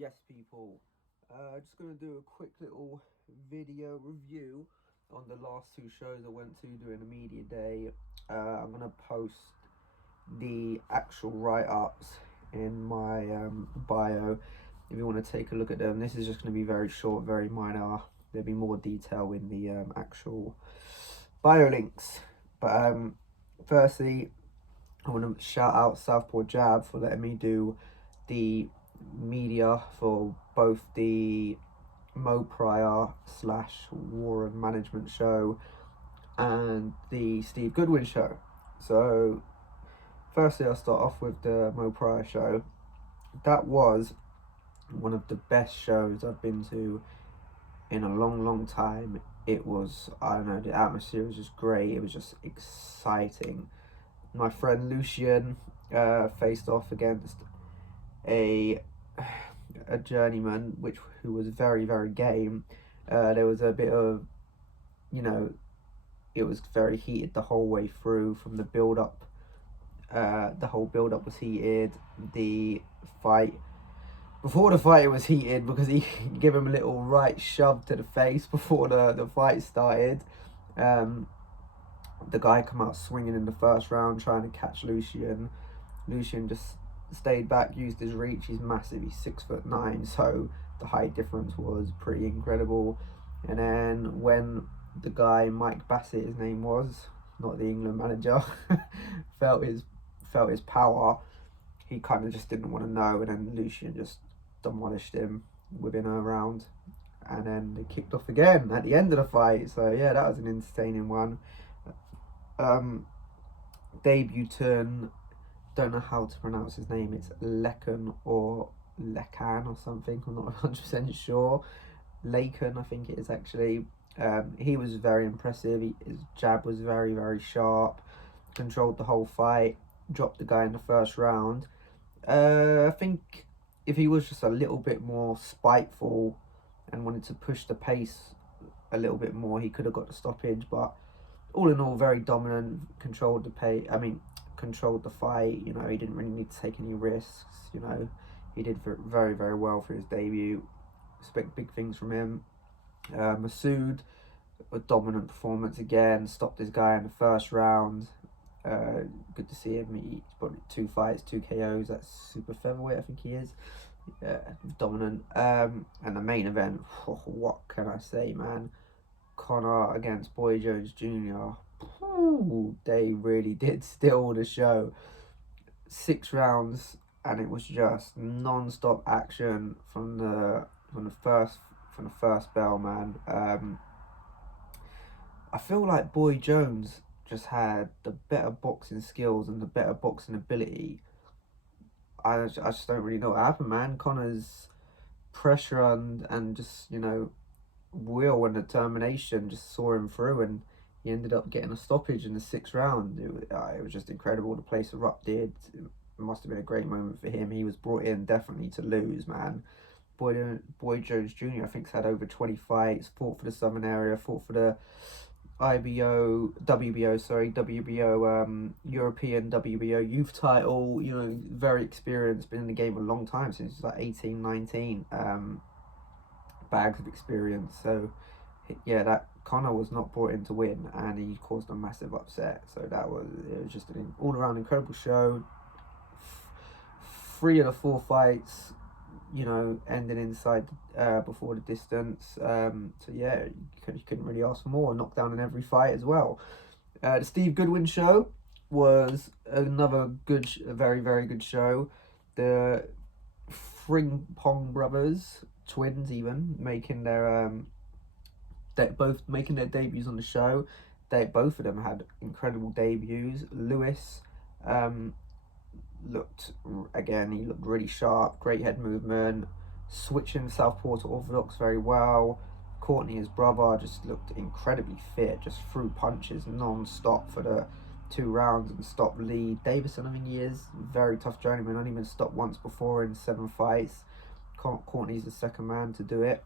Yes, people. Just gonna do a quick little video review on the last two shows I went to during the media day. I'm gonna post the actual write-ups in my bio if you want to take a look at them. This is just gonna be very short, very minor. There'll be more detail in the actual bio links. But firstly, I want to shout out Southpaw Jab for letting me do the media for both the Mo Pryor / Warren Management show and the Steve Goodwin show. So, firstly, I'll start off with the Mo Pryor show. That was one of the best shows I've been to in a long, long time. It was, I don't know, the atmosphere was just great. It was just exciting. My friend Lucian faced off against a journeyman who was very, very game. There was a bit of, it was very heated the whole way through from the build up. The whole build up was heated. The fight Before the fight, it was heated because he gave him a little right shove to the face before the fight started. The guy come out swinging in the first round trying to catch Lucian. Lucian just stayed back, used his reach. He's massive. He's 6'9", so the height difference was pretty incredible. And then when the guy Mike Bassett, his name was, not the England manager, felt his power, he kind of just didn't want to know. And then Lucian just demolished him within a round. And then they kicked off again at the end of the fight. So yeah, that was an entertaining one. Debutant, don't know how to pronounce his name. It's Lekan or Lekan or something. I'm not 100% sure. Laken, I think it is actually. He was very impressive. His jab was very, very sharp. Controlled the whole fight. Dropped the guy in the first round. I think if he was just a little bit more spiteful and wanted to push the pace a little bit more, he could have got the stoppage. But all in all, very dominant. Controlled the pace. Controlled the fight. He didn't really need to take any risks. He did very, very well for his debut. Expect big things from him. Masood, a dominant performance again. Stopped his guy in the first round. Good to see him. He's probably 2 fights, 2 KOs. That's super featherweight, I think he is. Dominant. And the main event, what can I say, man? Conor against Boy Jones Jr. They really did steal the show. 6 rounds, and it was just non-stop action from the first bell, man. I feel like Boy Jones just had the better boxing skills and the better boxing ability. I just don't really know what happened, man. Conor's pressure and just will and determination just saw him through, and he ended up getting a stoppage in the 6th round. It was just incredible. The place erupted. It must have been a great moment for him. He was brought in definitely to lose, man. Boy Jones Jr. I think's had over 20 fights. Fought for the Southern area. Fought for the WBO, European WBO youth title. Very experienced. Been in the game a long time, since he's like 18, 19. Bags of experience. So yeah, that Conor was not brought in to win, and he caused a massive upset. So it was just an all-around incredible show. 3 of the 4 fights, ending inside before the distance. So yeah, you couldn't really ask for more. Knockdown in every fight as well. The Steve Goodwin show was another very, very good show. The Frimpong brothers, twins even, making their debuts on the show. Both of them had incredible debuts. Lewis looked really sharp, great head movement, switching southpaw to orthodox very well. Courtney, his brother, just looked incredibly fit, just threw punches non-stop for the 2 rounds and stopped Lee Davison. I think he is very tough journeyman, only been stopped once before in 7 fights. Courtney's the second man to do it.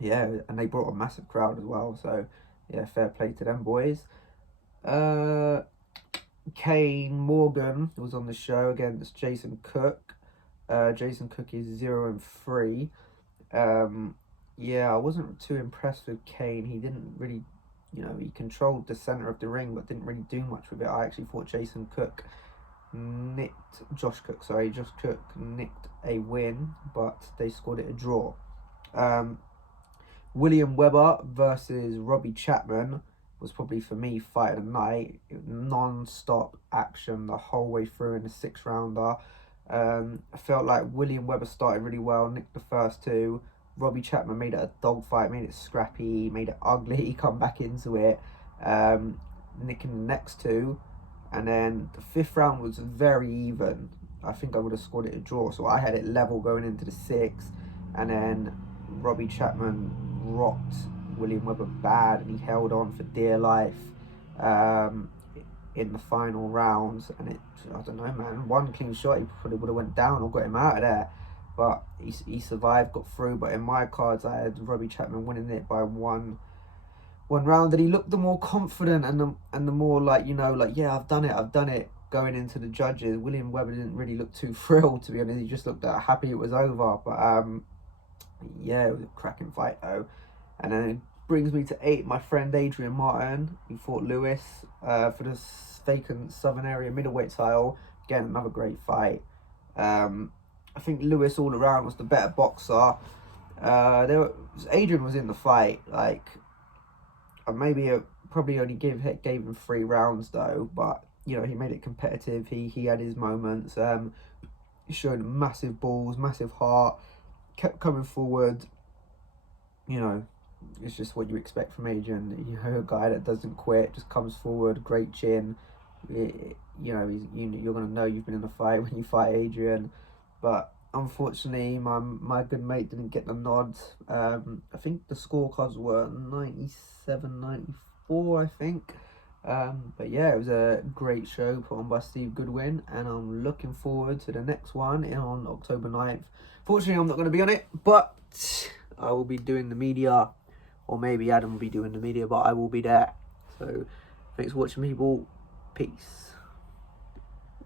Yeah, and they brought a massive crowd as well, so yeah, fair play to them boys. Kane Morgan was on the show against Jason Cook. Jason Cook is 0-3. Yeah, I wasn't too impressed with Kane. He didn't really, he controlled the center of the ring, but didn't really do much with it. I actually thought Josh Cook nicked a win, but they scored it a draw. William Webber versus Robbie Chapman was probably, for me, fight of the night. Non-stop action the whole way through in the 6-rounder. I felt like William Webber started really well, nicked the first two. Robbie Chapman made it a dogfight, made it scrappy, made it ugly, come back into it, nicking the next two. And then the 5th round was very even. I think I would have scored it a draw, so I had it level going into the 6th. And then Robbie Chapman rocked William Webber bad, and he held on for dear life in the final rounds. And I don't know, man, one clean shot, he probably would have went down or got him out of there. But he survived, got through. But in my cards, I had Robbie Chapman winning it by one round, and he looked the more confident and the more yeah, I've done it going into the judges. William Webber didn't really look too thrilled, to be honest. He just looked happy it was over. But yeah, it was a cracking fight though. And then it brings me to 8, my friend Adrian Martin, who fought Lewis for the vacant Southern Area middleweight title. Again, another great fight. I think Lewis all around was the better boxer. Adrian was in the fight, probably only gave him 3 rounds though, but he made it competitive. He had his moments. He showed massive balls, massive heart, kept coming forward. It's just what you expect from Adrian. A guy that doesn't quit, just comes forward, great chin. You're gonna know you've been in a fight when you fight Adrian. But unfortunately, my good mate didn't get the nod. I think the scorecards were 97-94, I think. But yeah, it was a great show put on by Steve Goodwin, and I'm looking forward to the next one on October 9th. Fortunately, I'm not going to be on it, but I will be doing the media, or maybe Adam will be doing the media, but I will be there. So thanks for watching, people. Peace.